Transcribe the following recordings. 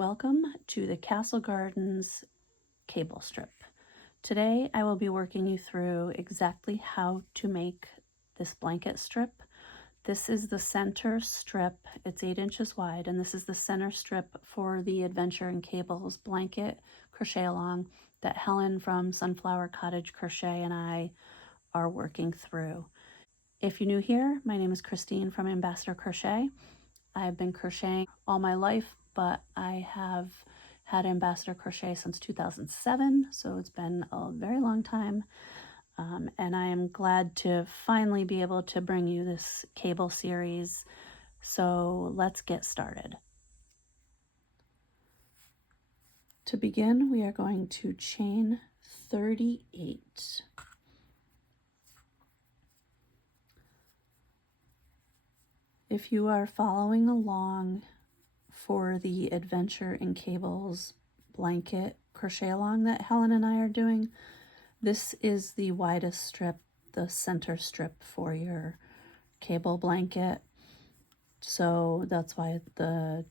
Welcome to the Castle Gardens cable strip. Today I will be working you through exactly how to make this blanket strip. This is the center strip. It's 8 inches wide, and this is the center strip for the Adventure in Cables blanket crochet along that Helen from Sunflower Cottage Crochet and I are working through. If you're new here, my name is Christine from Ambassador Crochet. I've been crocheting all my life, but I have had Ambassador Crochet since 2007, so it's been a very long time. And I am glad to finally be able to bring you this cable series. So let's get started. To begin, we are going to chain 38. If you are following along for the Adventure in Cables blanket crochet along that Helen and I are doing, this is the widest strip, the center strip for your cable blanket. So that's why the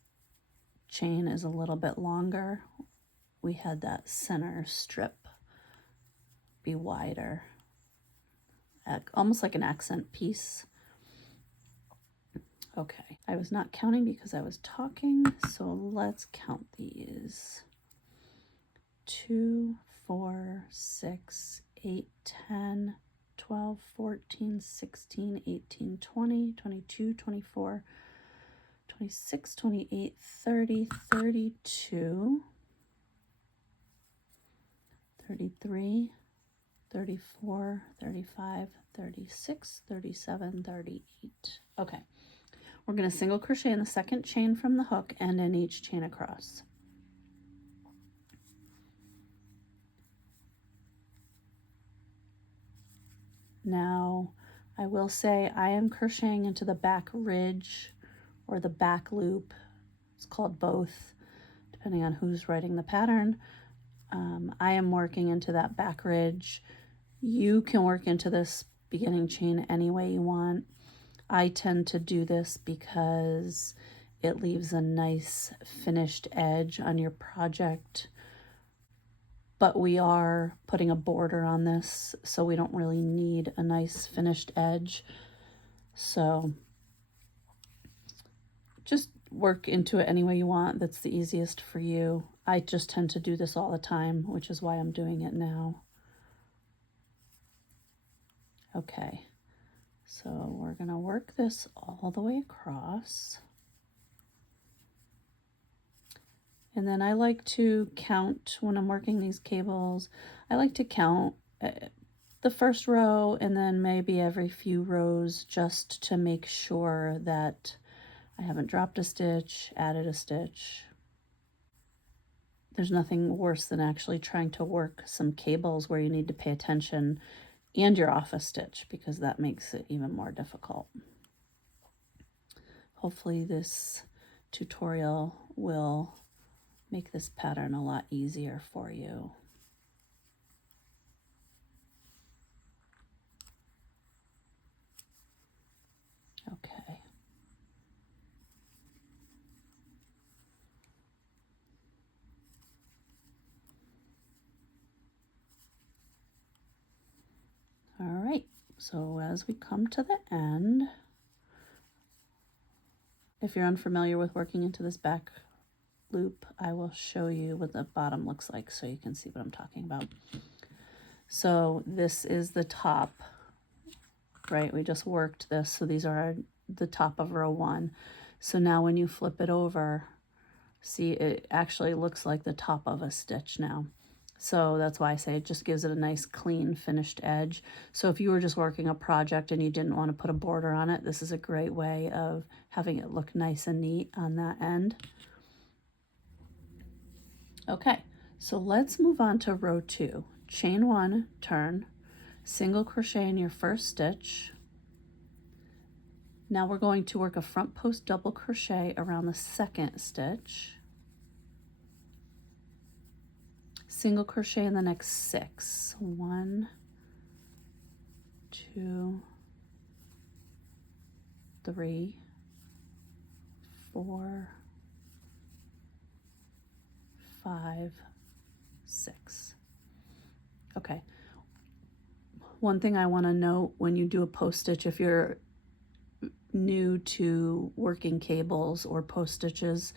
chain is a little bit longer. We had that center strip be wider, almost like an accent piece. Okay, I was not counting because I was talking, so let's count these. 2, 4, 6, 8, 10, 12, 14, 16, 18, 20, 22, 24, 26, 28, 30, 32, 33, 34, 35, 36, 37, 38. Okay, we're going to single crochet in the second chain from the hook and in each chain across. Now, I will say I am crocheting into the back ridge or the back loop. It's called both, depending on who's writing the pattern. I am working into that back ridge. You can work into this beginning chain any way you want. I tend to do this because it leaves a nice finished edge on your project. But we are putting a border on this, so we don't really need a nice finished edge. So just work into it any way you want. That's the easiest for you. I just tend to do this all the time, which is why I'm doing it now. Okay, so we're gonna work this all the way across. And then I like to count when I'm working these cables. I like to count the first row and then maybe every few rows just to make sure that I haven't dropped a stitch, added a stitch. There's nothing worse than actually trying to work some cables where you need to pay attention and you're off a stitch, because that makes it even more difficult. Hopefully this tutorial will make this pattern a lot easier for you. Okay. All right, so as we come to the end, if you're unfamiliar with working into this back loop, I will show you what the bottom looks like so you can see what I'm talking about. So this is the top, right? We just worked this, so these are the top of row 1. So now when you flip it over, see, it actually looks like the top of a stitch now. So that's why I say it just gives it a nice clean finished edge. So if you were just working a project and you didn't want to put a border on it, this is a great way of having it look nice and neat on that end. Okay, so let's move on to row 2. Chain 1, turn, single crochet in your first stitch. Now we're going to work a front post double crochet around the second stitch. Single crochet in the next 6. 1, 2, 3, 4, 5, 6. Okay. One thing I want to note when you do a post stitch, if you're new to working cables or post stitches,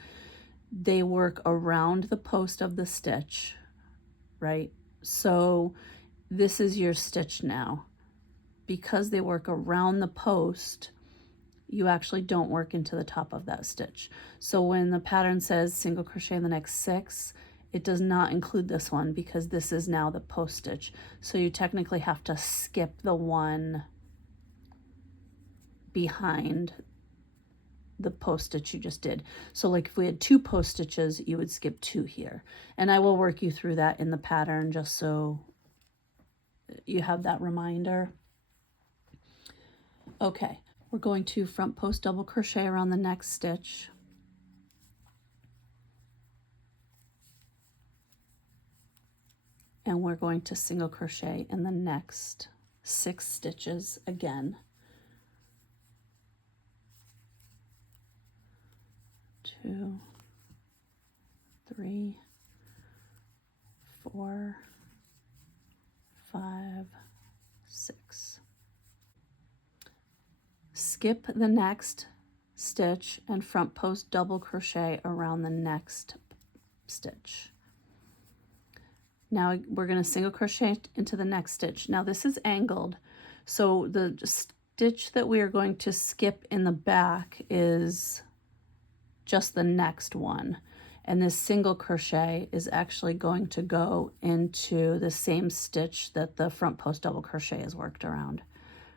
they work around the post of the stitch, right? So this is your stitch now. Because they work around the post, you actually don't work into the top of that stitch. So when the pattern says single crochet in the next 6, it does not include this one because this is now the post stitch. So you technically have to skip the one behind the post stitch you just did. So like if we had 2 post stitches, you would skip 2 here. And I will work you through that in the pattern just so you have that reminder. Okay, we're going to front post double crochet around the next stitch. And we're going to single crochet in the next 6 stitches again. 2, 3, 4, 5, 6. Skip the next stitch and front post double crochet around the next stitch. Now we're going to single crochet into the next stitch. Now this is angled, so the stitch that we are going to skip in the back is just the next one, and this single crochet is actually going to go into the same stitch that the front post double crochet is worked around.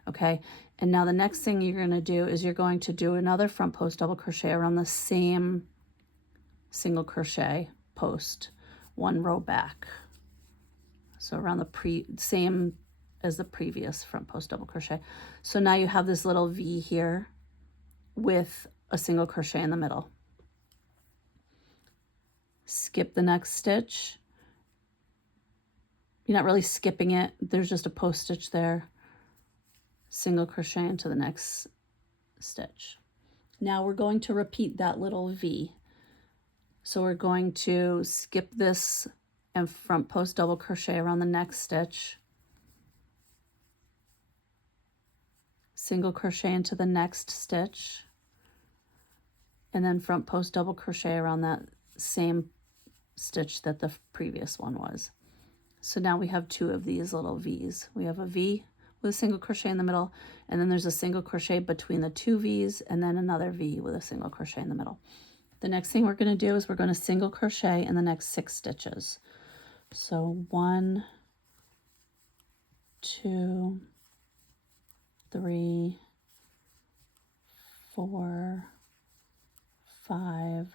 Okay, and now the next thing you're going to do is you're going to do another front post double crochet around the same single crochet post, 1 row back. So around the same as the previous front post double crochet. So now you have this little V here with a single crochet in the middle. Skip the next stitch. You're not really skipping it, there's just a post stitch there. Single crochet into the next stitch. Now we're going to repeat that little V. So we're going to skip this and front post double crochet around the next stitch, single crochet into the next stitch, and then front post double crochet around that same stitch that the previous one was. So now we have 2 of these little V's. We have a V with a single crochet in the middle, and then there's a single crochet between the 2 V's, and then another V with a single crochet in the middle. The next thing we're going to do is we're going to single crochet in the next 6 stitches. So 1, 2, 3, 4, 5,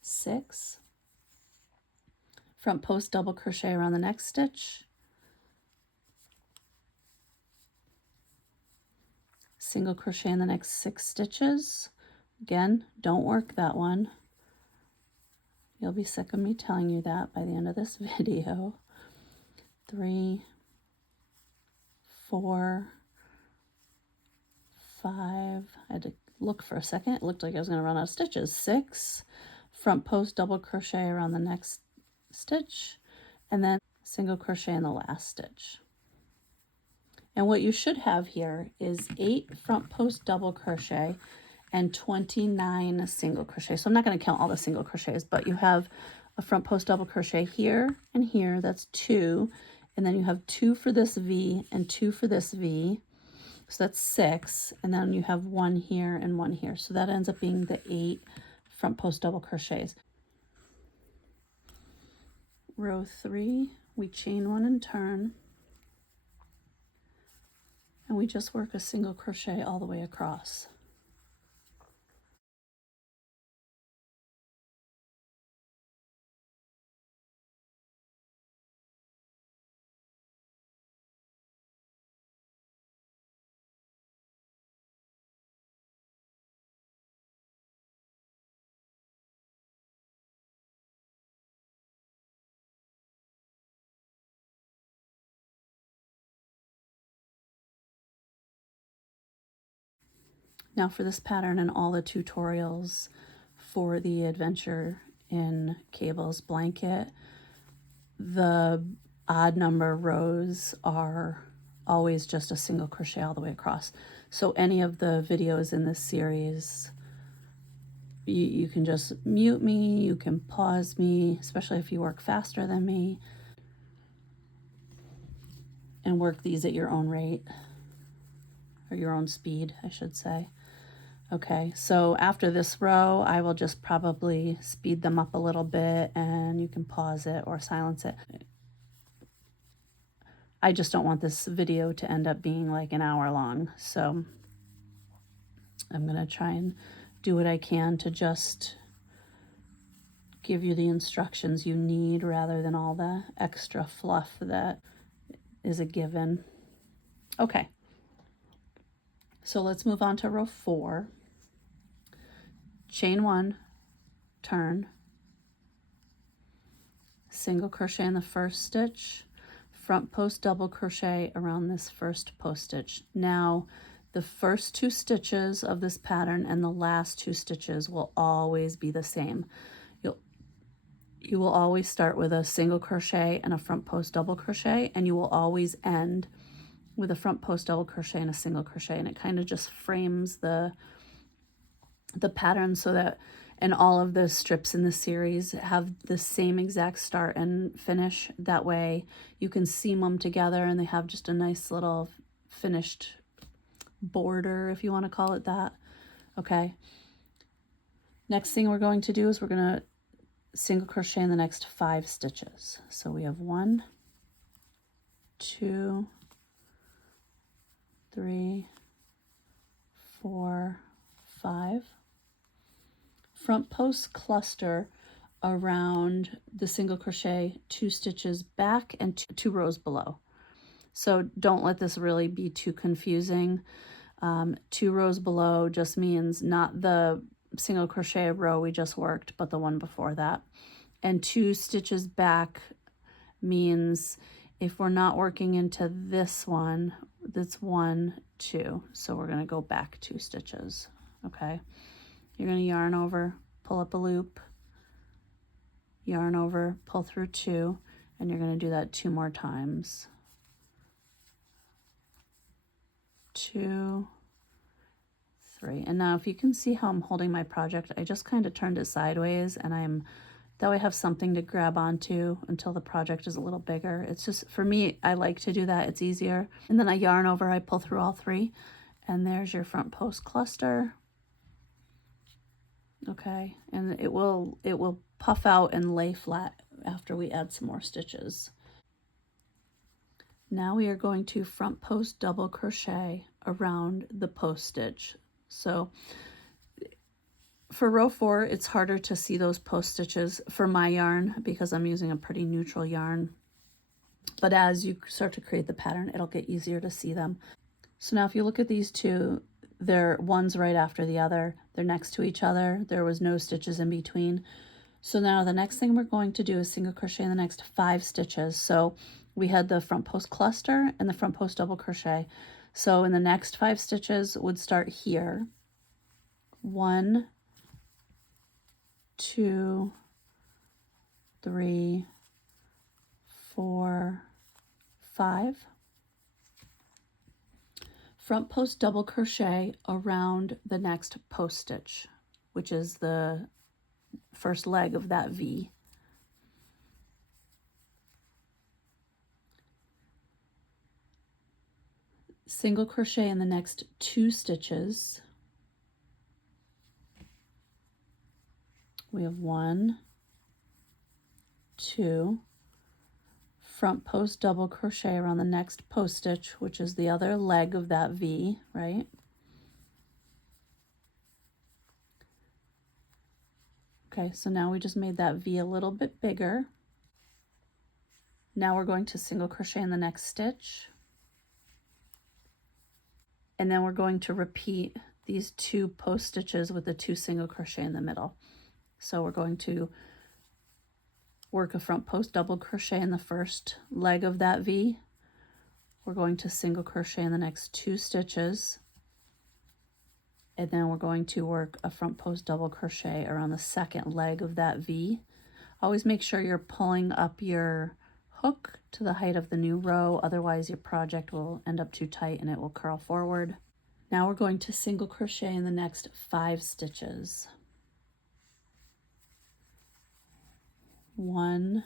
6. Front post double crochet around the next stitch, single crochet in the next 6 stitches. Again, don't work that one. You'll be sick of me telling you that by the end of this video. 3, 4, 5. I had to look for a second. It looked like I was going to run out of stitches. 6. Front post double crochet around the next stitch, and then single crochet in the last stitch. And what you should have here is 8 front post double crochet and 29 single crochet. So I'm not going to count all the single crochets, but you have a front post double crochet here and here, that's 2, and then you have 2 for this V and 2 for this V, so that's 6, and then you have 1 here and 1 here, so that ends up being the 8 front post double crochets. Row 3, we chain 1 and turn, and we just work a single crochet all the way across. Now for this pattern and all the tutorials for the adventure in Cable's blanket, the odd number rows are always just a single crochet all the way across. So any of the videos in this series, you can just mute me, you can pause me, especially if you work faster than me, and work these at your own rate, or your own speed, I should say. Okay, so after this row, I will just probably speed them up a little bit, and you can pause it or silence it. I just don't want this video to end up being like an hour long, so I'm gonna try and do what I can to just give you the instructions you need rather than all the extra fluff that is a given. Okay, so let's move on to row 4. Chain 1, turn, single crochet in the first stitch, front post double crochet around this first post stitch. Now the first 2 stitches of this pattern and the last 2 stitches will always be the same. You will always start with a single crochet and a front post double crochet, and you will always end with a front post double crochet and a single crochet, and it kind of just frames the pattern so that, and all of the strips in the series have the same exact start and finish. That way you can seam them together and they have just a nice little finished border, if you want to call it that. Okay, next thing we're going to do is we're going to single crochet in the next 5 stitches. So we have 1, 2, 3, 4, 5. Front post cluster around the single crochet 2 stitches back and 2 rows below. So don't let this really be too confusing. 2 rows below just means not the single crochet row we just worked, but the one before that. And 2 stitches back means if we're not working into this one, that's 1, 2. So we're going to go back 2 stitches. Okay. You're going to yarn over, pull up a loop, yarn over, pull through 2, and you're going to do that 2 more times. 2, 3. And now if you can see how I'm holding my project, I just kind of turned it sideways, and that way I have something to grab onto until the project is a little bigger. It's just, for me, I like to do that. It's easier. And then I yarn over, I pull through all 3, and there's your front post cluster. Okay, and it will puff out and lay flat after we add some more stitches. Now we are going to front post double crochet around the post stitch. So for row 4, it's harder to see those post stitches for my yarn because I'm using a pretty neutral yarn. But as you start to create the pattern, it'll get easier to see them. So now if you look at these 2, they're one's right after the other. They're next to each other. There was no stitches in between. So now the next thing we're going to do is single crochet in the next 5 stitches. So we had the front post cluster and the front post double crochet. So in the next 5 stitches would start here. 1, 2, 3, 4, 5. Front post double crochet around the next post stitch, which is the first leg of that V. Single crochet in the next 2 stitches. We have 1, 2, front post double crochet around the next post stitch, which is the other leg of that V, right? Okay, so now we just made that V a little bit bigger. Now we're going to single crochet in the next stitch. And then we're going to repeat these 2 post stitches with the 2 single crochet in the middle. So we're going to work a front post double crochet in the first leg of that V. We're going to single crochet in the next 2 stitches and then we're going to work a front post double crochet around the second leg of that V. Always make sure you're pulling up your hook to the height of the new row, otherwise your project will end up too tight and it will curl forward. Now we're going to single crochet in the next 5 stitches. 1,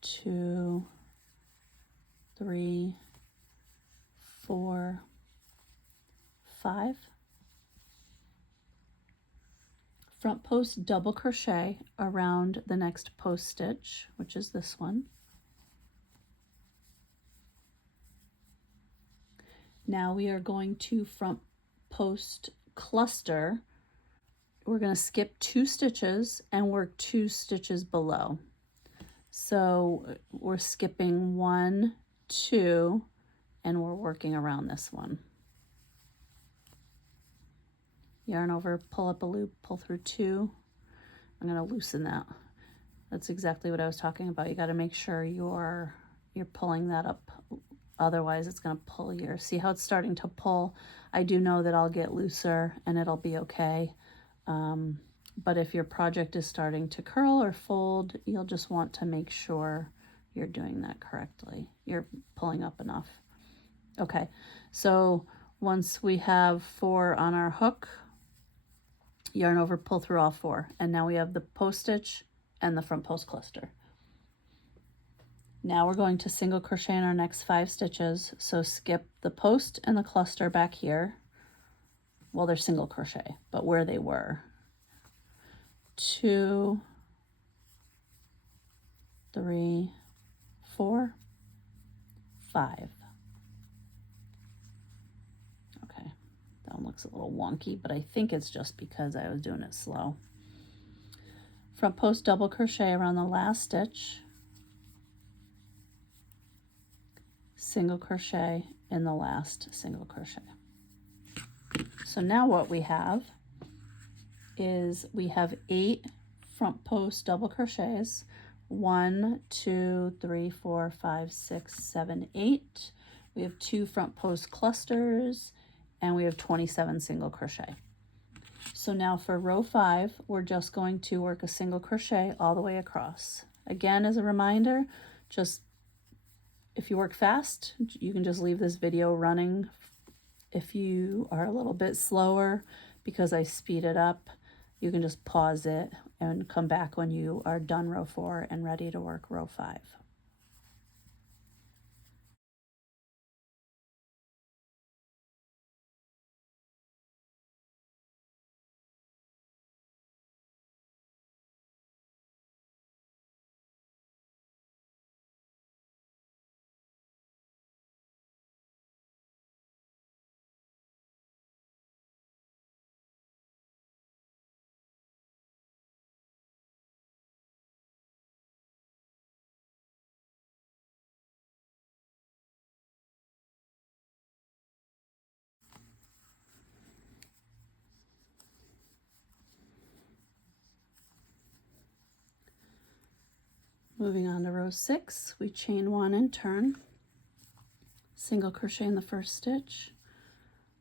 2, 3, 4, 5. Front post double crochet around the next post stitch, which is this one. Now we are going to front post cluster. We're going to skip 2 stitches and work 2 stitches below. So we're skipping 1, 2, and we're working around this one. Yarn over, pull up a loop, pull through 2. I'm going to loosen that. That's exactly what I was talking about. You got to make sure you're pulling that up. Otherwise it's going to pull your, see how it's starting to pull? I do know that I'll get looser and it'll be okay. But if your project is starting to curl or fold, you'll just want to make sure you're doing that correctly. You're pulling up enough. Okay, so once we have 4 on our hook, yarn over, pull through all 4, and now we have the post stitch and the front post cluster. Now we're going to single crochet in our next 5 stitches, so skip the post and the cluster back here. Well, they're single crochet, but where they were. 2, 3, 4, 5. Okay, that one looks a little wonky, but I think it's just because I was doing it slow. Front post double crochet around the last stitch, single crochet in the last single crochet. So now what we have is we have 8 front post double crochets. 1, 2, 3, 4, 5, 6, 7, 8. We have 2 front post clusters and we have 27 single crochet. So now for row 5, we're just going to work a single crochet all the way across. Again, as a reminder, just if you work fast, you can just leave this video running. If you are a little bit slower, because I speed it up, you can just pause it and come back when you are done row 4 and ready to work row 5. Moving on to row 6, we chain 1 and turn, single crochet in the first stitch,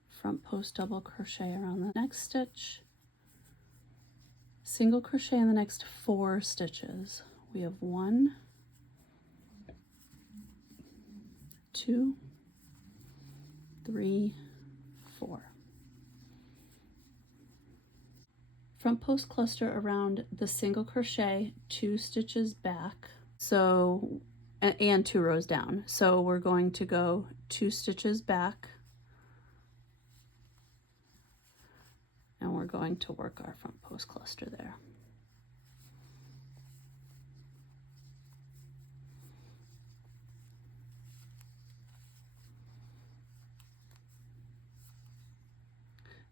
front post double crochet around the next stitch, single crochet in the next 4 stitches. We have 1, 2, 3, 4. Front post cluster around the single crochet 2 stitches back, so and 2 rows down. So we're going to go 2 stitches back and we're going to work our front post cluster there.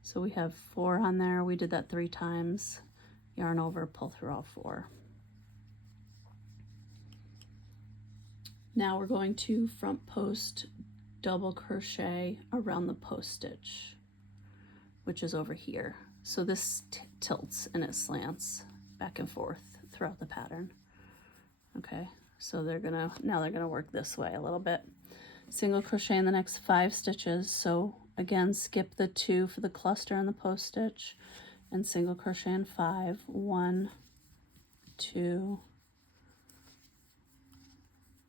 So we have 4 on there. We did that 3 times. Yarn over, pull through all 4. Now we're going to front post double crochet around the post stitch, which is over here. So this tilts and it slants back and forth throughout the pattern. Okay, so now they're gonna work this way a little bit. Single crochet in the next 5 stitches. So again, skip the 2 for the cluster and the post stitch, and single crochet in 5. 1, 2,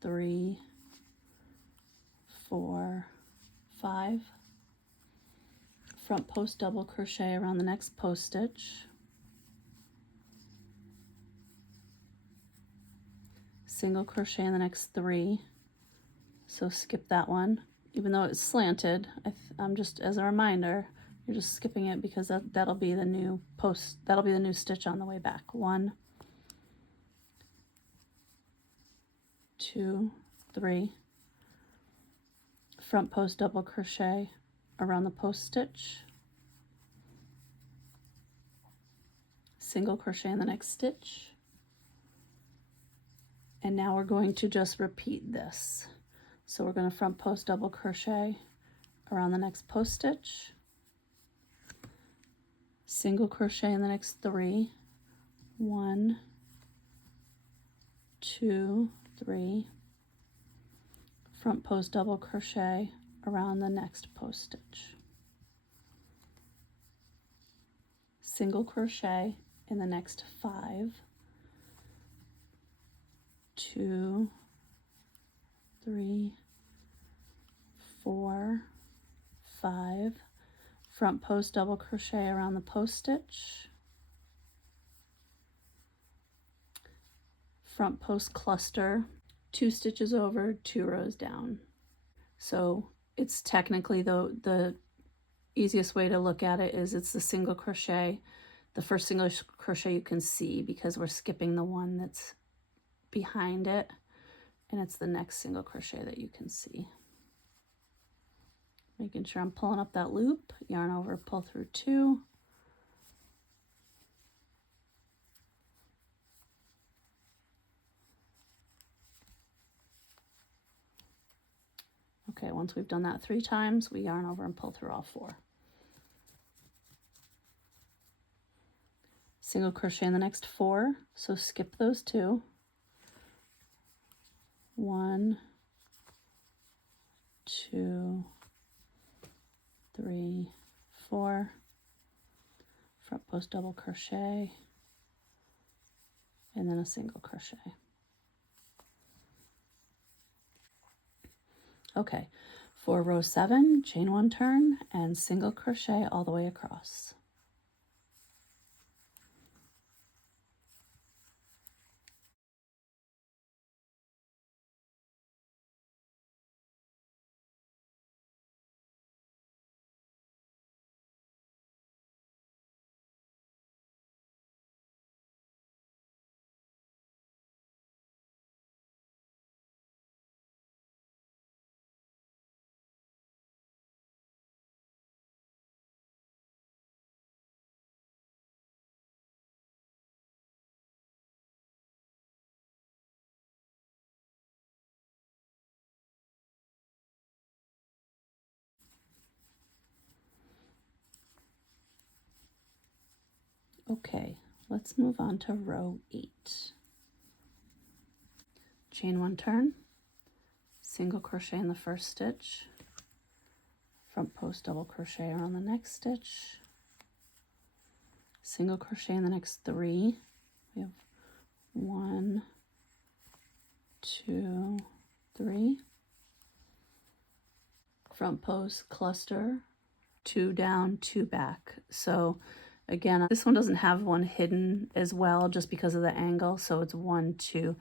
3, 4, 5. Front post double crochet around the next post stitch, single crochet in the next 3, so skip that one. Even though it's slanted, I'm just, as a reminder, you're just skipping it because that'll be the new post, that'll be the new stitch on the way back. 1, 2, 3. Front post double crochet around the post stitch, single crochet in the next stitch, and now we're going to just repeat this. So we're going to front post double crochet around the next post stitch, single crochet in the next 3, 1, 2, 3, front post double crochet around the next post stitch, single crochet in the next 5, 2, 3, 4, 5, front post double crochet around the post stitch, front post cluster, 2 stitches over, 2 rows down. So it's technically, the easiest way to look at it is it's the single crochet, the first single crochet you can see, because we're skipping the one that's behind it, and it's the next single crochet that you can see. Making sure I'm pulling up that loop, yarn over, pull through 2, okay, once we've done that 3 times, we yarn over and pull through all 4. Single crochet in the next 4, so skip those 2. 1, 2, 3, 4, front post double crochet, and then a single crochet. Okay, for row 7, chain 1 turn and single crochet all the way across. Okay, let's move on to row 8. Chain 1 turn, single crochet in the first stitch, front post double crochet around the next stitch, single crochet in the next 3. We have 1, 2, 3, front post cluster, 2 down, 2 back. So again, this one doesn't have one hidden as well just because of the angle, so it's 1, 2.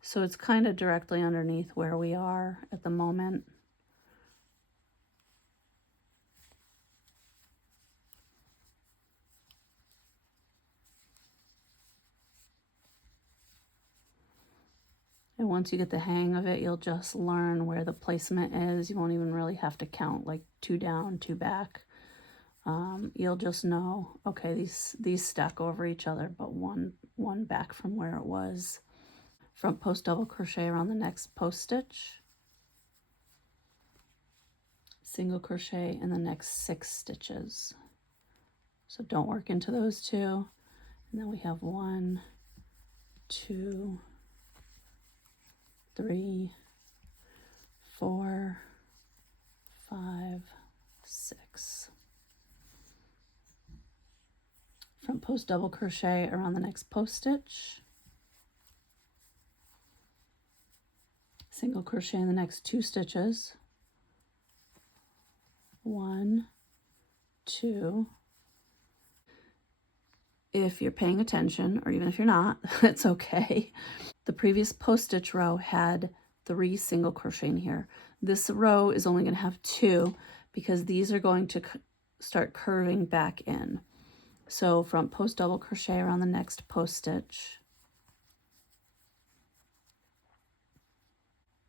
So it's kind of directly underneath where we are at the moment. And once you get the hang of it, you'll just learn where the placement is. You won't even really have to count like 2 down, 2 back. You'll just know, okay, these stack over each other, but one back from where it was. Front post double crochet around the next post stitch, single crochet in the next 6 stitches. So don't work into those 2. And then we have 1, 2, 3, 4, 5, 6. Front post double crochet around the next post stitch, single crochet in the next 2 stitches, 1, 2. If you're paying attention, or even if you're not, it's okay. The previous post stitch row had 3 single crochet in here. This row is only going to have 2 because these are going to start curving back in. So front post double crochet around the next post stitch,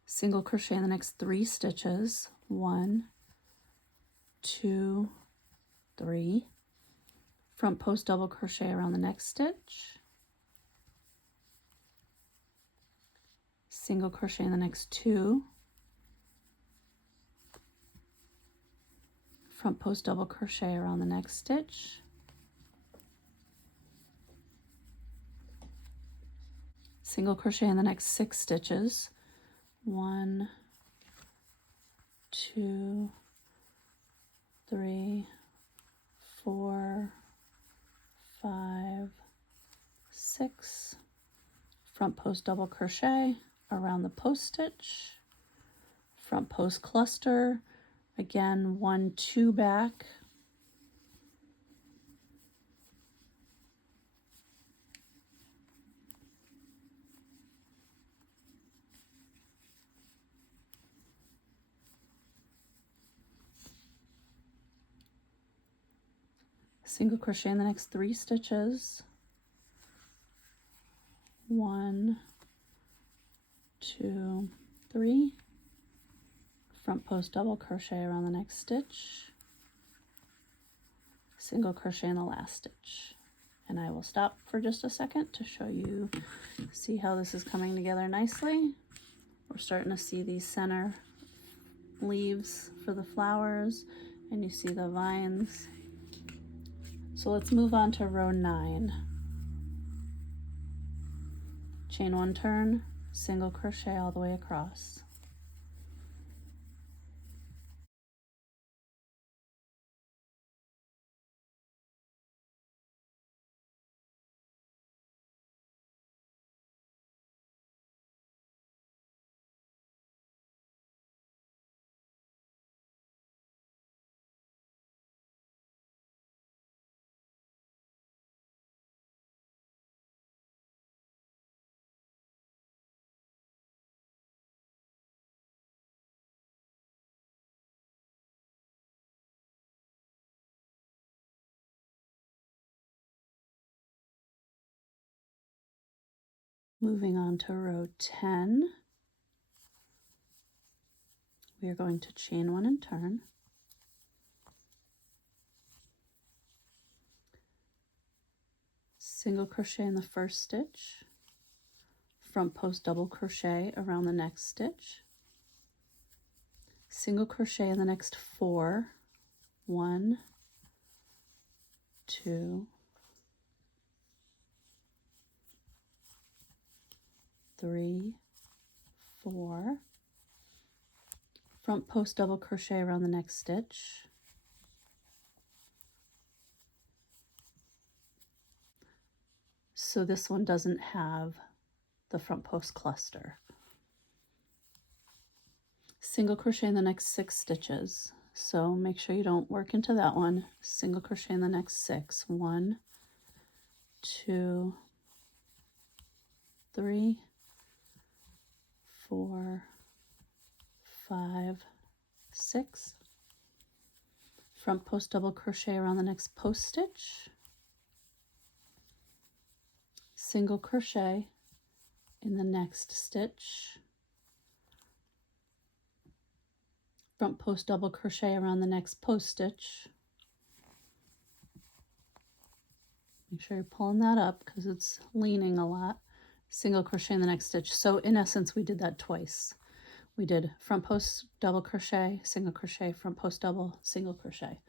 single crochet in the next 3 stitches, 1, 2, 3, front post double crochet around the next stitch, single crochet in the next 2, front post double crochet around the next stitch, single crochet in the next 6 stitches, 1, 2, 3, 4, 5, 6, front post double crochet around the post stitch, front post cluster, again 1, 2 back, single crochet in the next 3 stitches, 1, 2, 3, front post double crochet around the next stitch, single crochet in the last stitch. And I will stop for just a second to show you, see how this is coming together nicely. We're starting to see these center leaves for the flowers, and you see the vines. So let's move on to row 9. Chain 1 turn, single crochet all the way across. Moving on to row 10, we are going to chain 1 and turn, single crochet in the first stitch, front post double crochet around the next stitch, single crochet in the next 4, 1, 2, 3, 4, front post double crochet around the next stitch, so this one doesn't have the front post cluster. Single crochet in the next 6 stitches, so make sure you don't work into that one. Single crochet in the next 6, 1, 2, 3, 4, 5, 6, front post double crochet around the next post stitch, single crochet in the next stitch, front post double crochet around the next post stitch. Make sure you're pulling that up because it's leaning a lot. Single crochet in the next stitch. So in essence, we did that twice. We did front post double crochet, single crochet, front post double, single crochet.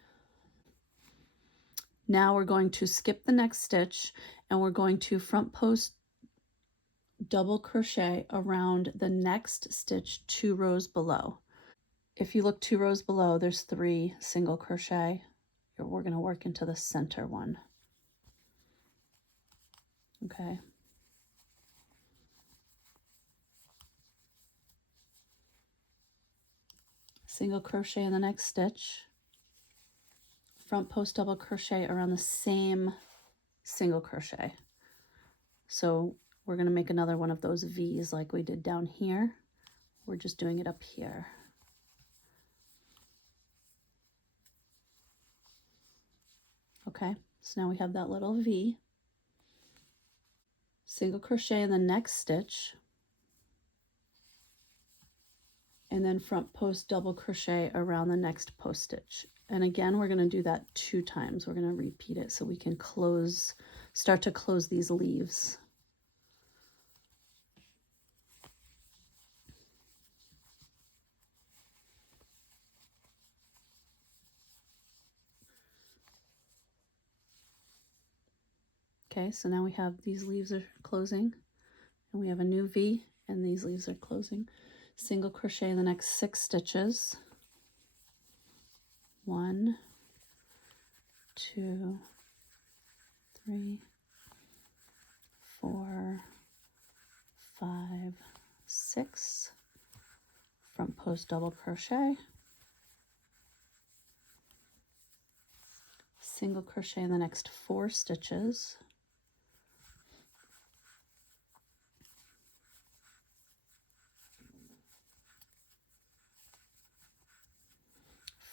Now we're going to skip the next stitch and we're going to front post double crochet around the next stitch 2 rows below. If you look 2 rows below, there's 3 single crochet. We're going to work into the center one. Okay. Single crochet in the next stitch. Front post double crochet around the same single crochet. So we're going to make another one of those V's like we did down here. We're just doing it up here. Okay, so now we have that little V. Single crochet in the next stitch, and then front post double crochet around the next post stitch. And again, we're going to do that 2 times. We're going to repeat it so we can start to close these leaves. Okay, so now we have these leaves are closing, and we have a new V, and these leaves are closing. Single crochet in the next 6 stitches. 1, 2, 3, 4, 5, 6. Front post double crochet. Single crochet in the next 4 stitches.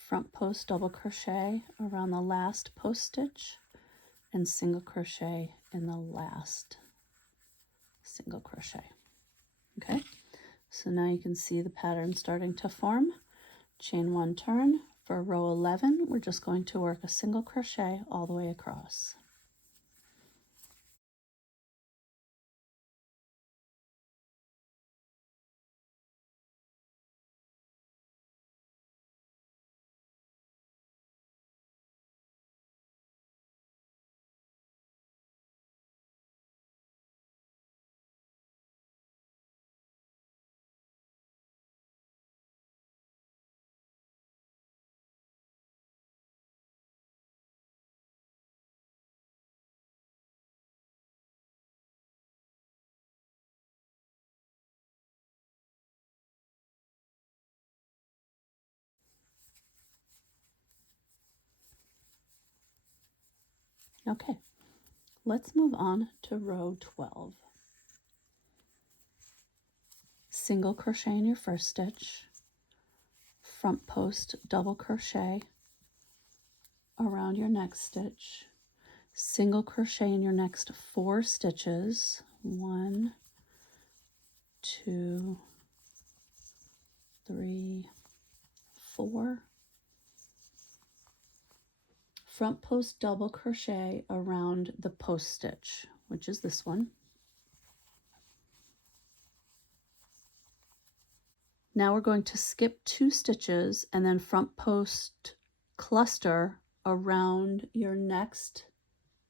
Front post double crochet around the last post stitch, and single crochet in the last single crochet. Okay, so now you can see the pattern starting to form. Chain 1 turn. For row 11, we're just going to work a single crochet all the way across. Okay, let's move on to row 12. Single crochet in your first stitch, front post double crochet around your next stitch, single crochet in your next 4 stitches. 1, 2, 3, 4. Front post double crochet around the post stitch, which is this one. Now we're going to skip 2 stitches and then front post cluster around your next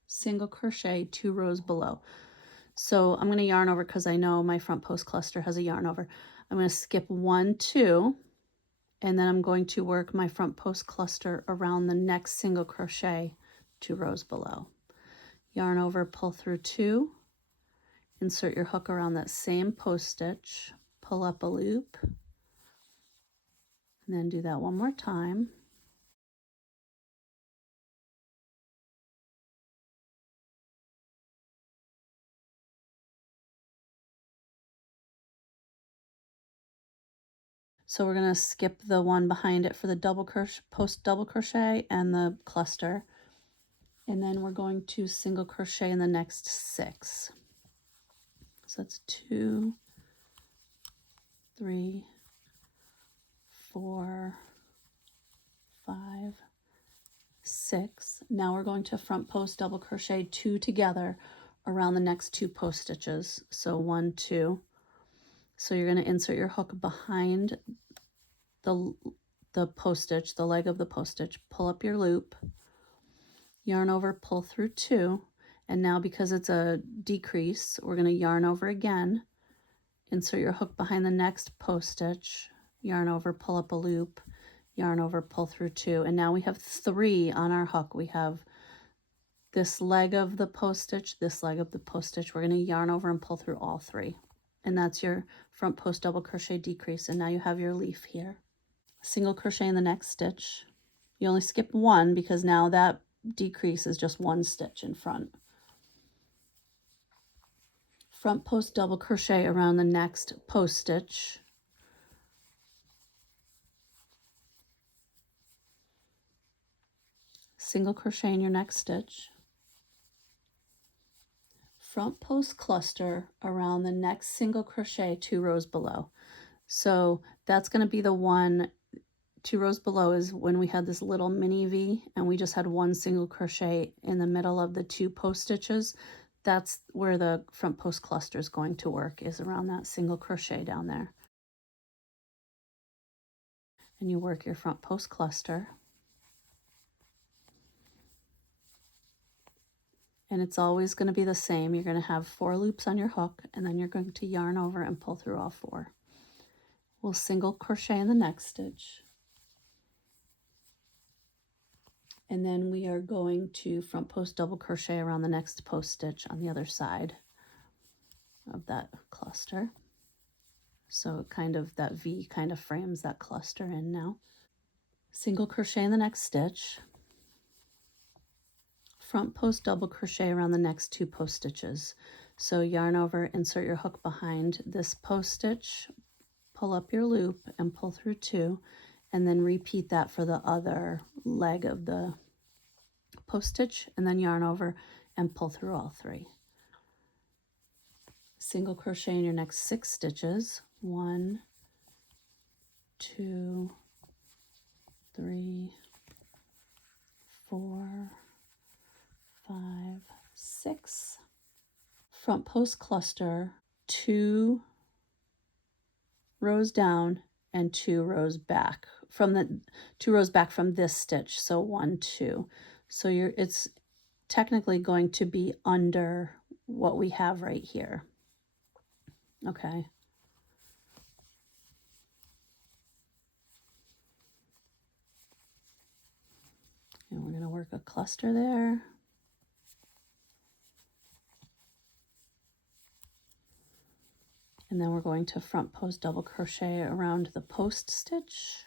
single crochet 2 rows below. So I'm going to yarn over because I know my front post cluster has a yarn over. I'm going to skip 1, 2, and then I'm going to work my front post cluster around the next single crochet 2 rows below. Yarn over, pull through 2, insert your hook around that same post stitch, pull up a loop, and then do that one more time. So we're going to skip the one behind it for the double crochet, post double crochet and the cluster. And then we're going to single crochet in the next 6. So it's 2, 3, 4, 5, 6. Now we're going to front post double crochet 2 together around the next 2 post stitches. So 1, 2. So you're going to insert your hook behind the post stitch, the leg of the post stitch, pull up your loop, yarn over, pull through 2, and now because it's a decrease, we're going to yarn over again, insert your hook behind the next post stitch, yarn over, pull up a loop, yarn over, pull through 2, and now we have 3 on our hook. We have this leg of the post stitch, this leg of the post stitch. We're going to yarn over and pull through all 3. And that's your front post double crochet decrease. And now you have your leaf here. Single crochet in the next stitch. You only skip 1 because now that decrease is just 1 stitch in front. Front post double crochet around the next post stitch. Single crochet in your next stitch. Front post cluster around the next single crochet 2 rows below. So that's going to be the one 2 rows below is when we had this little mini V and we just had 1 single crochet in the middle of the 2 post stitches. That's where the front post cluster is going to work, is around that single crochet down there. And you work your front post cluster. And it's always going to be the same. You're going to have 4 loops on your hook, and then you're going to yarn over and pull through all 4. We'll single crochet in the next stitch. And then we are going to front post double crochet around the next post stitch on the other side of that cluster. So kind of that V kind of frames that cluster in now. Single crochet in the next stitch. Front post double crochet around the next 2 post stitches. So yarn over, insert your hook behind this post stitch, pull up your loop and pull through 2, and then repeat that for the other leg of the post stitch, and then yarn over and pull through all 3. Single crochet in your next 6 stitches. 1, 2, 3, 4, 5, 6. Front post cluster 2 rows down and 2 rows back from the 2 rows back from this stitch. So 1, 2. So it's technically going to be under what we have right here. Okay. And we're going to work a cluster there. And then we're going to front post double crochet around the post stitch.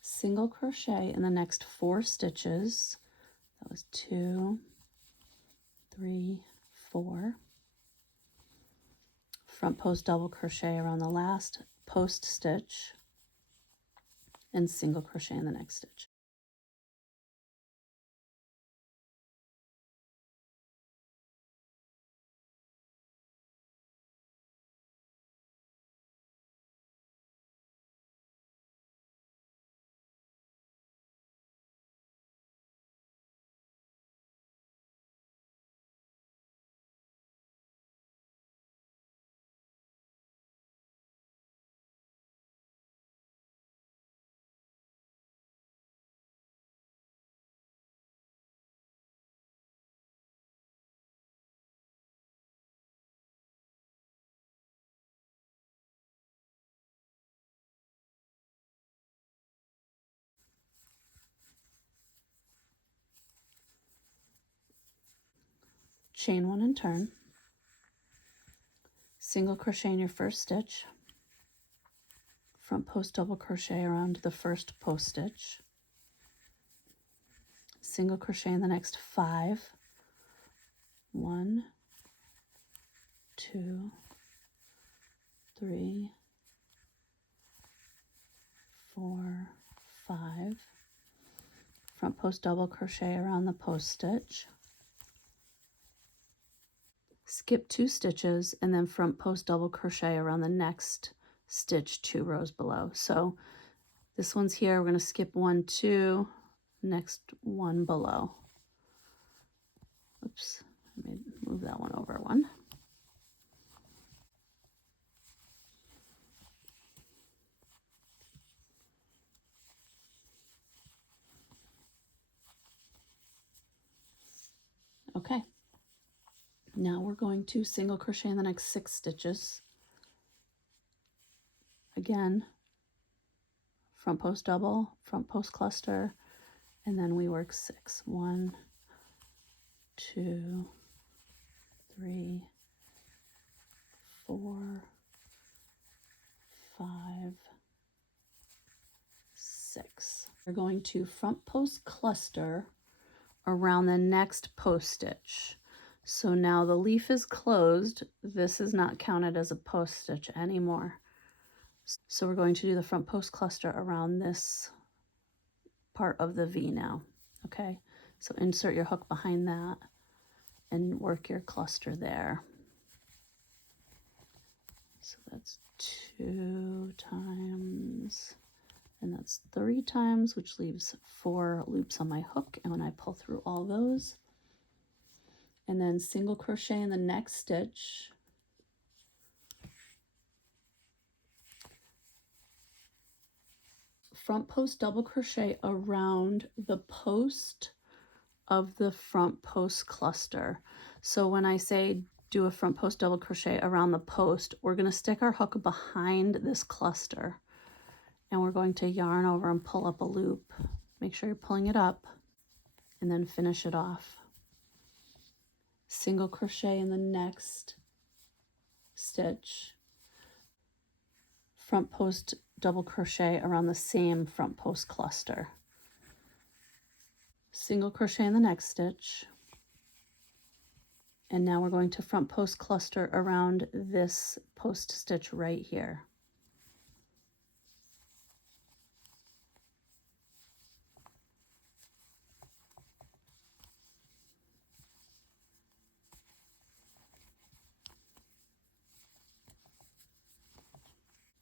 Single crochet in the next 4 stitches. That was 2, 3, 4. Front post double crochet around the last post stitch and single crochet in the next stitch. Chain 1 and turn. Single crochet in your first stitch. Front post double crochet around the first post stitch. Single crochet in the next 5. 1, 2, 3, 4, 5. Front post double crochet around the post stitch. Skip 2 stitches and then front post double crochet around the next stitch 2 rows below. So this one's here, we're going to skip 1, 2, next one below. Oops, let me move that one over 1. Okay, now we're going to single crochet in the next 6 stitches. again, front post double, front post cluster, and then we work 6. 1, 2, 3, 4, 5, 6. We're going to front post cluster around the next post stitch. So now the leaf is closed. This is not counted as a post stitch anymore. So we're going to do the front post cluster around this part of the V now. Okay, so insert your hook behind that and work your cluster there. So that's 2 times, and that's 3 times, which leaves 4 loops on my hook. And when I pull through all those, and then single crochet in the next stitch, front post double crochet around the post of the front post cluster. So when I say do a front post double crochet around the post, we're going to stick our hook behind this cluster, and we're going to yarn over and pull up a loop. Make sure you're pulling it up, and then finish it off. Single crochet in the next stitch, front post double crochet around the same front post cluster, single crochet in the next stitch, and now we're going to front post cluster around this post stitch right here.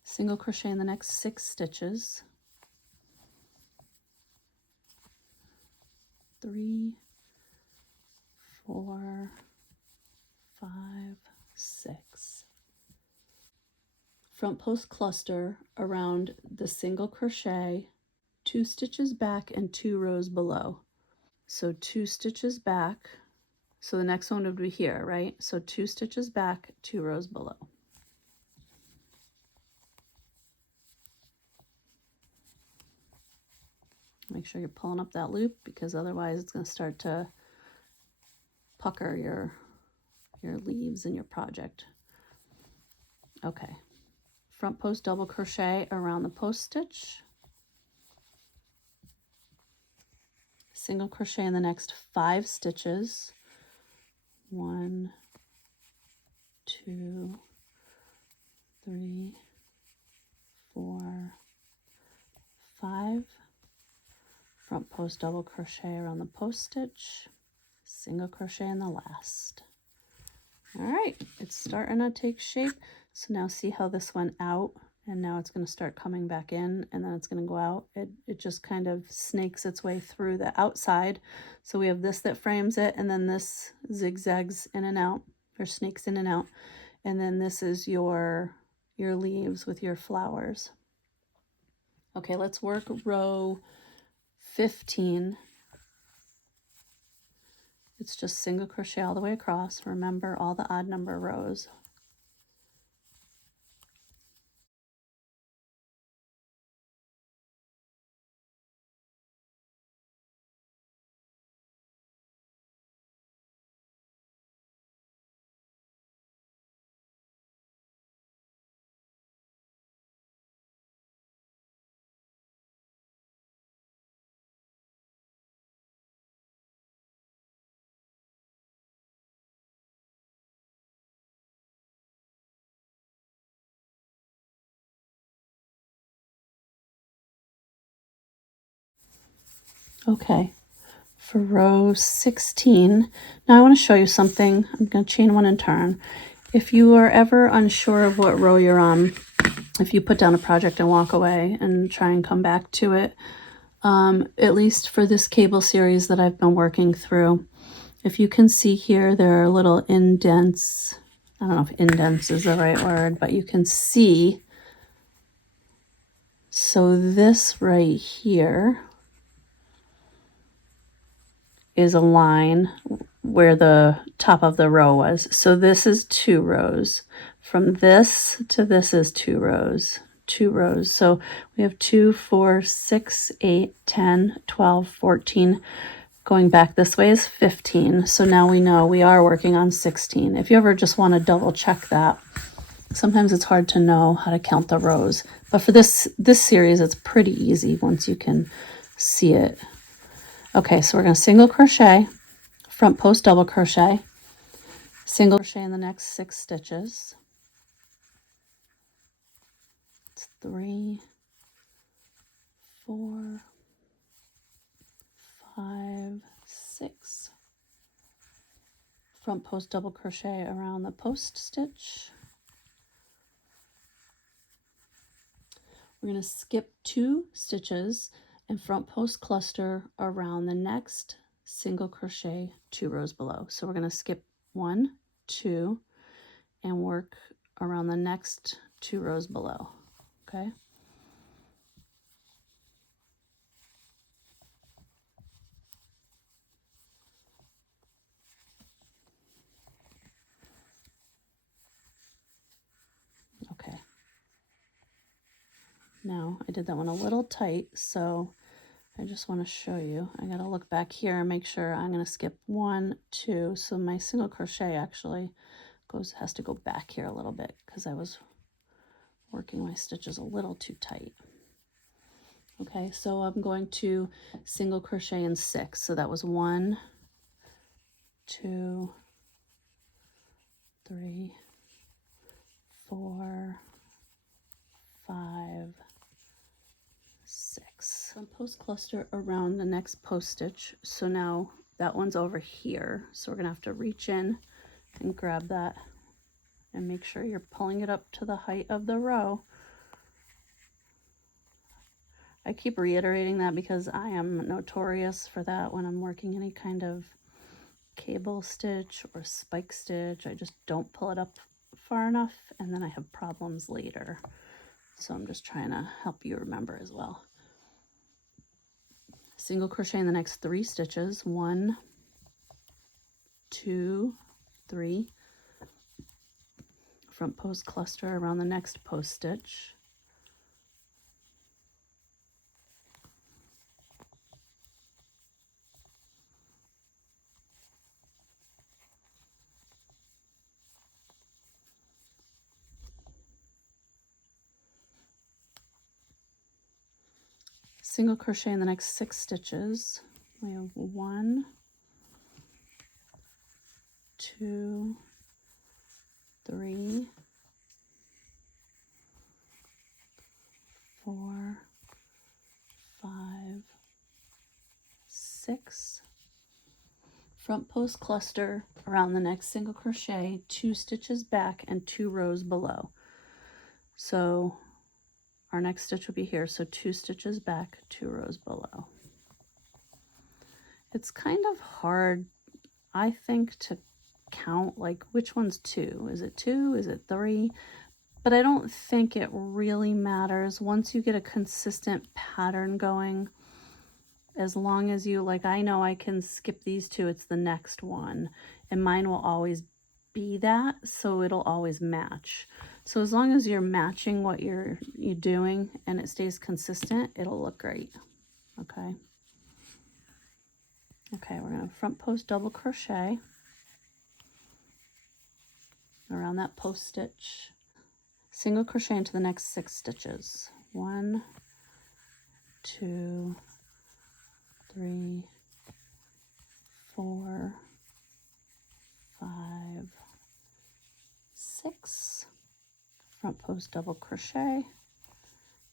Single crochet in the next 6 stitches, 3, 4, 5, 6. Front post cluster around the single crochet 2 stitches back and 2 rows below. So 2 stitches back, so the next one would be here, right? So 2 stitches back, 2 rows below. Make sure you're pulling up that loop, because otherwise it's going to start to pucker your leaves in your project. Okay, front post double crochet around the post stitch, single crochet in the next 5 stitches, 1, 2, 3, 4, 5, front post double crochet around the post stitch, single crochet in the last. All right, it's starting to take shape. So now see how this went out, and now it's going to start coming back in, and then it's going to go out. It just kind of snakes its way through the outside. So we have this that frames it, and then this zigzags in and out, or snakes in and out. And then this is your leaves with your flowers. Okay, let's work row 15. It's just single crochet all the way across. Remember all the odd number rows. Okay, for row 16, now I want to show you something. I'm going to chain 1 and turn. If you are ever unsure of what row you're on, if you put down a project and walk away and try and come back to it, at least for this cable series that I've been working through, if you can see here, there are little indents. I don't know if indents is the right word, but you can see. So this right here is a line where the top of the row was. So this is 2 rows. From this to this is 2 rows, 2 rows. So we have 2, 4, 6, 8, 10, 12, 14. Going back this way is 15. So now we know we are working on 16. If you ever just want to double check that, sometimes it's hard to know how to count the rows. But for this series, it's pretty easy once you can see it. Okay, so we're going to single crochet, front post double crochet, single crochet in the next 6 stitches. It's 3, 4, 5, 6. Front post double crochet around the post stitch. We're going to skip 2 stitches and front post cluster around the next single crochet 2 rows below. So we're going to skip 1, 2, and work around the next 2 rows below. Okay. Okay. Now I did that one a little tight, so I just want to show you. I got to look back here and make sure I'm going to skip 1, 2. So my single crochet actually has to go back here a little bit because I was working my stitches a little too tight. Okay, so I'm going to single crochet in 6. So that was 1, 2, 3, 4, 5, 6. Post cluster around the next post stitch. So now that one's over here. So we're gonna have to reach in and grab that and make sure you're pulling it up to the height of the row. I keep reiterating that because I am notorious for that when I'm working any kind of cable stitch or spike stitch. I just don't pull it up far enough and then I have problems later. So I'm just trying to help you remember as well. Single crochet in the next 3 stitches. 1, 2, 3. Front post cluster around the next post stitch. Single crochet in the next 6 stitches. We have 1, 2, 3, 4, 5, 6. Front post cluster around the next single crochet, 2 stitches back and 2 rows below. So our next stitch will be here, so 2 stitches back, 2 rows below. It's kind of hard, I think, to count like which one's 2. Is it 2? Is it 3? But I don't think it really matters. Once you get a consistent pattern going, as long as you, like, I know I can skip these 2, it's the next one, and mine will always be that, so it'll always match. So as long as you're matching what you're doing and it stays consistent, it'll look great. Okay. Okay, we're going to front post double crochet around that post stitch. Single crochet into the next 6 stitches. 1, 2, 3, 4, 5, 6. Front post double crochet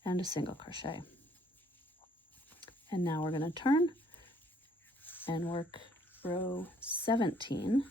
and a single crochet. And now we're going to turn and work row 17.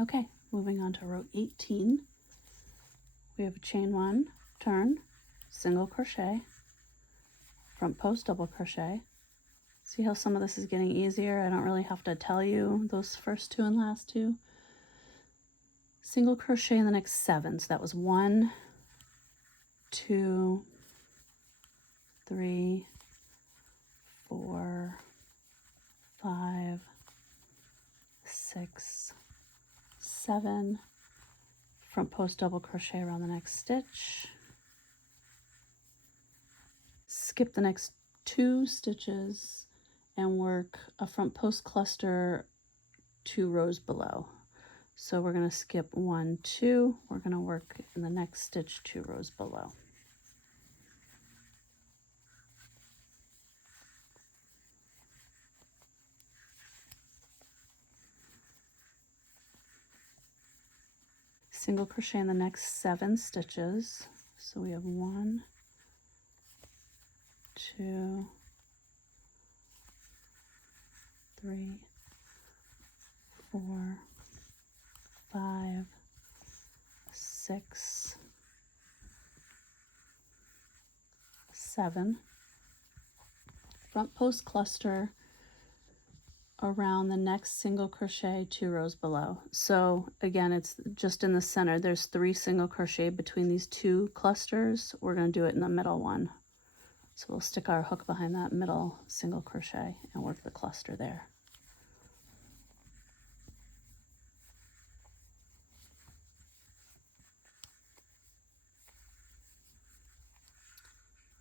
Okay, moving on to row 18. We have a chain 1, turn, single crochet, front post double crochet. See how some of this is getting easier? I don't really have to tell you those first 2 and last 2. Single crochet in the next 7. So that was 1, 2, 3, 4, 5, 6, 7. Front post double crochet around the next stitch. Skip the next 2 stitches and work a front post cluster 2 rows below. So we're going to skip 1, 2. We're going to work in the next stitch 2 rows below. Single crochet in the next 7 stitches. So we have 1, 2, 3, 4, 5, 6, 7. Front post cluster around the next single crochet 2 rows below. So again, it's just in the center. There's 3 single crochet between these 2 clusters. We're going to do it in the middle one. So we'll stick our hook behind that middle single crochet and work the cluster there.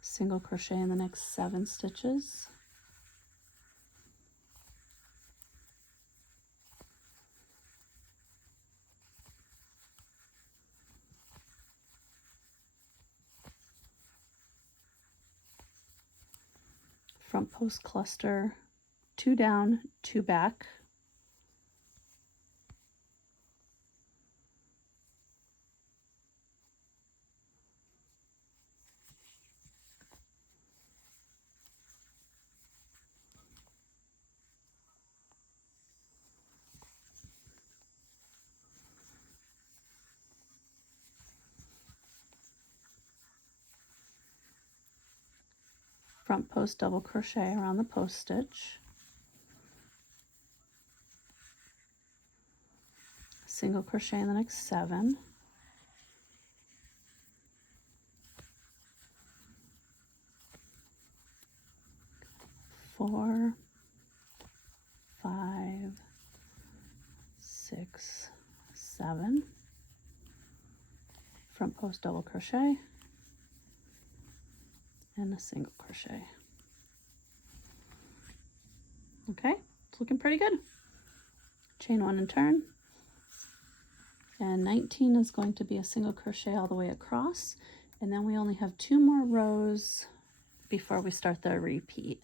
Single crochet in the next 7 stitches. Front post cluster 2 down, 2 back. Front post double crochet around the post stitch. Single crochet in the next 7. Four, 5, 6, 7. Front post double crochet and a single crochet. Okay, it's looking pretty good. Chain 1 and turn. And 19 is going to be a single crochet all the way across. And then we only have 2 more rows before we start the repeat.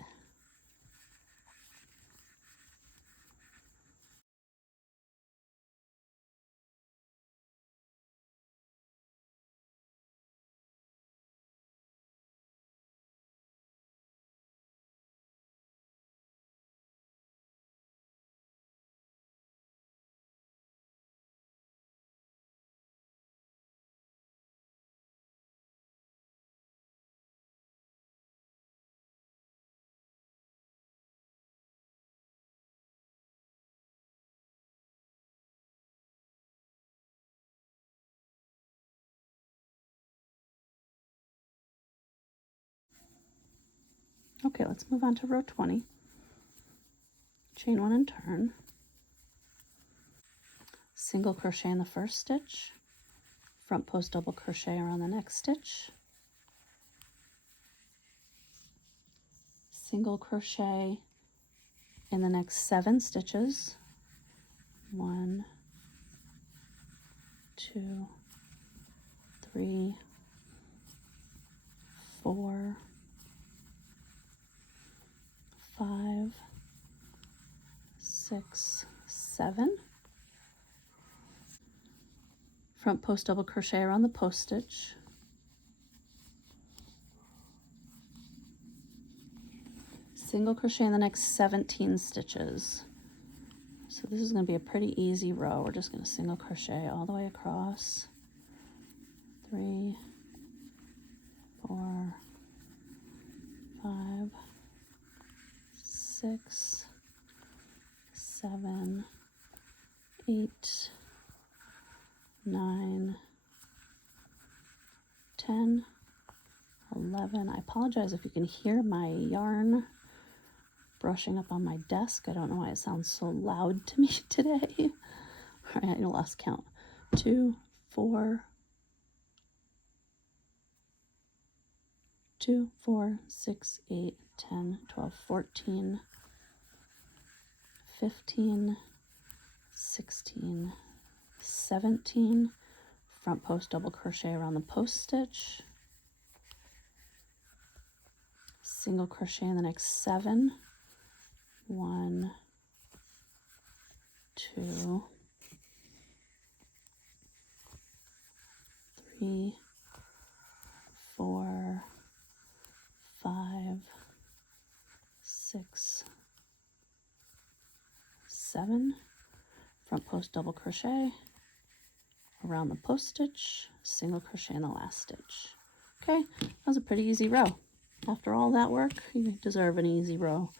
Okay, let's move on to row 20. Chain 1 and turn. Single crochet in the first stitch. Front post double crochet around the next stitch. Single crochet in the next 7 stitches. 1, 2, 3, 4, 5, 6, 7. Front post double crochet around the post stitch. Single crochet in the next 17 stitches. So So this is going to be a pretty easy row. We're just going to single crochet all the way across. 3, 4, 5, 6, 7, 8, 9, 10, 11. I apologize if you can hear my yarn brushing up on my desk. I don't know why it sounds so loud to me today. All right, I lost count. 2, 4, 2, 4, 6, 8, 10, 12, 14, 15, 16, 17. Front post double crochet around the post stitch. Single crochet in the next 7. 1, 2, 3, 4, 5, 6, 7. Front post double crochet around the post stitch, single crochet in the last stitch. Okay, that was a pretty easy row. After all that work, you deserve an easy row.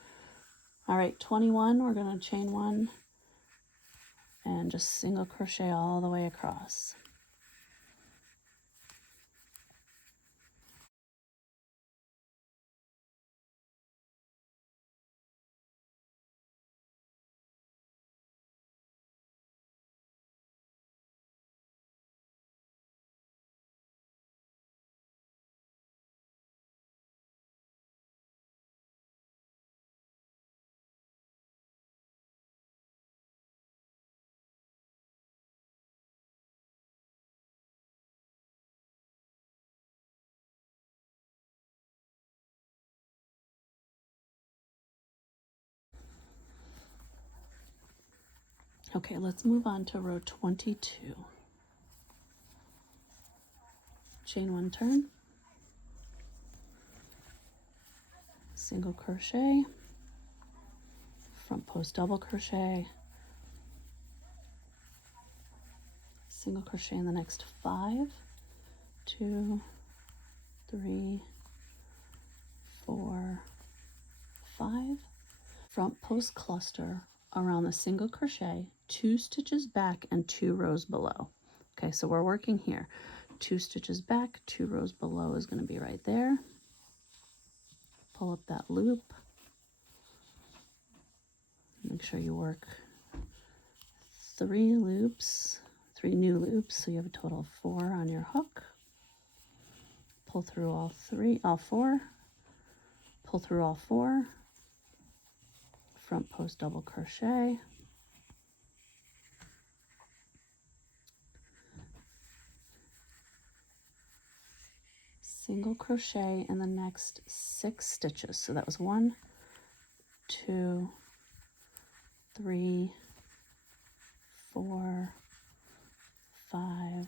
All right, 21, we're going to chain 1 and just single crochet all the way across. Okay, let's move on to row 22. Chain 1 turn, single crochet, front post double crochet, single crochet in the next 5, 2, 3, 4, 5. Front post cluster around the single crochet, 2 stitches back and 2 rows below. Okay, so we're working here. 2 stitches back, 2 rows below is going to be right there. Pull up that loop. Make sure you work 3 loops, 3 new loops, so you have a total of 4 on your hook. Pull through all 4. Pull through all 4. Front post double crochet. Single crochet in the next 6 stitches. So that was 1, 2, 3, 4, 5,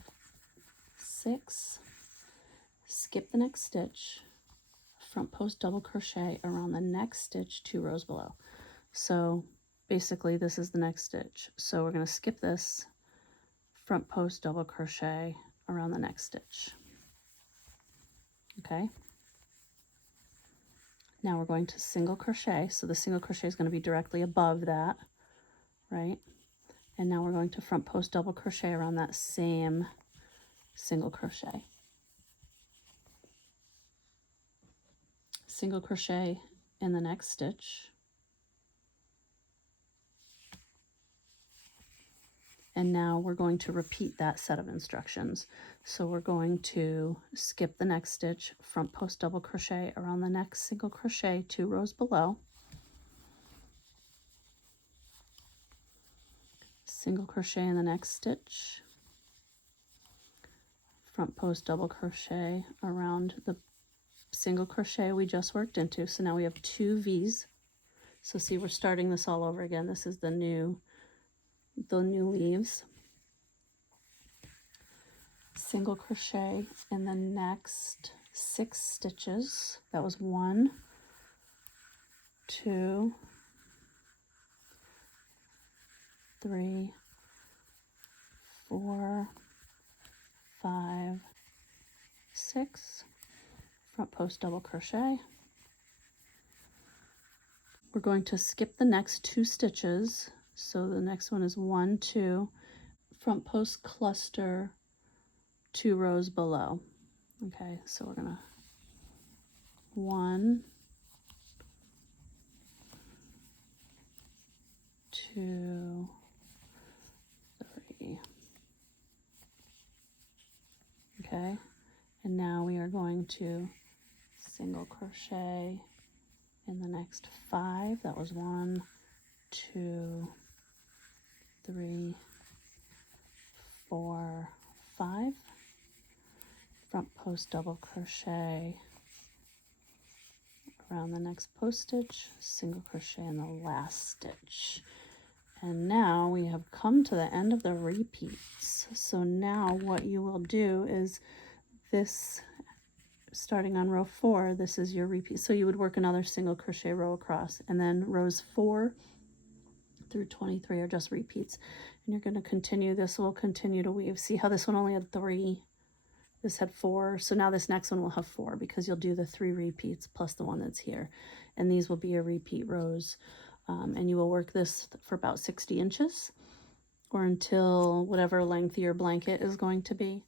6. Skip the next stitch. Front post double crochet around the next stitch 2 rows below. So basically this is the next stitch. So we're going to skip this, front post double crochet around the next stitch. Okay. Now we're going to single crochet. So the single crochet is going to be directly above that, right? And now we're going to front post double crochet around that same single crochet. Single crochet in the next stitch. And now we're going to repeat that set of instructions. So we're going to skip the next stitch, front post double crochet around the next single crochet 2 rows below. Single crochet in the next stitch. Front post double crochet around the single crochet we just worked into. So now we have 2 V's. So see, we're starting this all over again. This is the new leaves. Single crochet in the next 6 stitches. That was 1, 2, 3, 4, 5, 6, front post double crochet. We're going to skip the next 2 stitches. So the next one is 1, 2, front post cluster 2 rows below. Okay, so we're gonna 1, 2, 3. Okay, and now we are going to single crochet in the next 5. That was 1, 2, 3, 4, 5. Front post double crochet around the next post stitch, single crochet in the last stitch. And now we have come to the end of the repeats. So now what you will do is this, starting on row 4, this is your repeat. So you would work another single crochet row across, and then rows 4 through 23 are just repeats. And you're going to continue, this will continue to weave. See how this one only had 3? This had 4, so now this next one will have 4 because you'll do the 3 repeats plus the one that's here. And these will be your repeat rows. And you will work this for about 60 inches or until whatever length your blanket is going to be.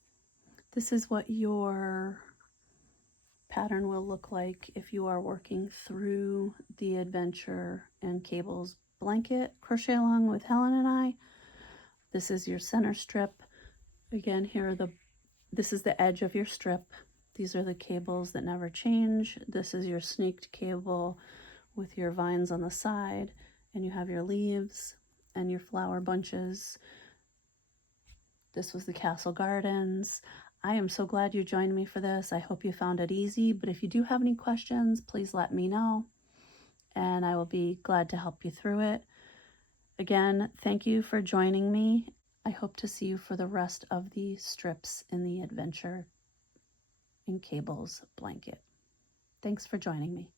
This is what your pattern will look like if you are working through the Adventure and Cables blanket crochet along with Helen and I. This is your center strip. Again, here are this is the edge of your strip. These are the cables that never change. This is your snaked cable with your vines on the side, and you have your leaves and your flower bunches. This was the Castle Gardens. I am so glad you joined me for this. I hope you found it easy, but if you do have any questions, please let me know, and I will be glad to help you through it. Again, thank you for joining me. I hope to see you for the rest of the strips in the Adventure in Cables blanket. Thanks for joining me.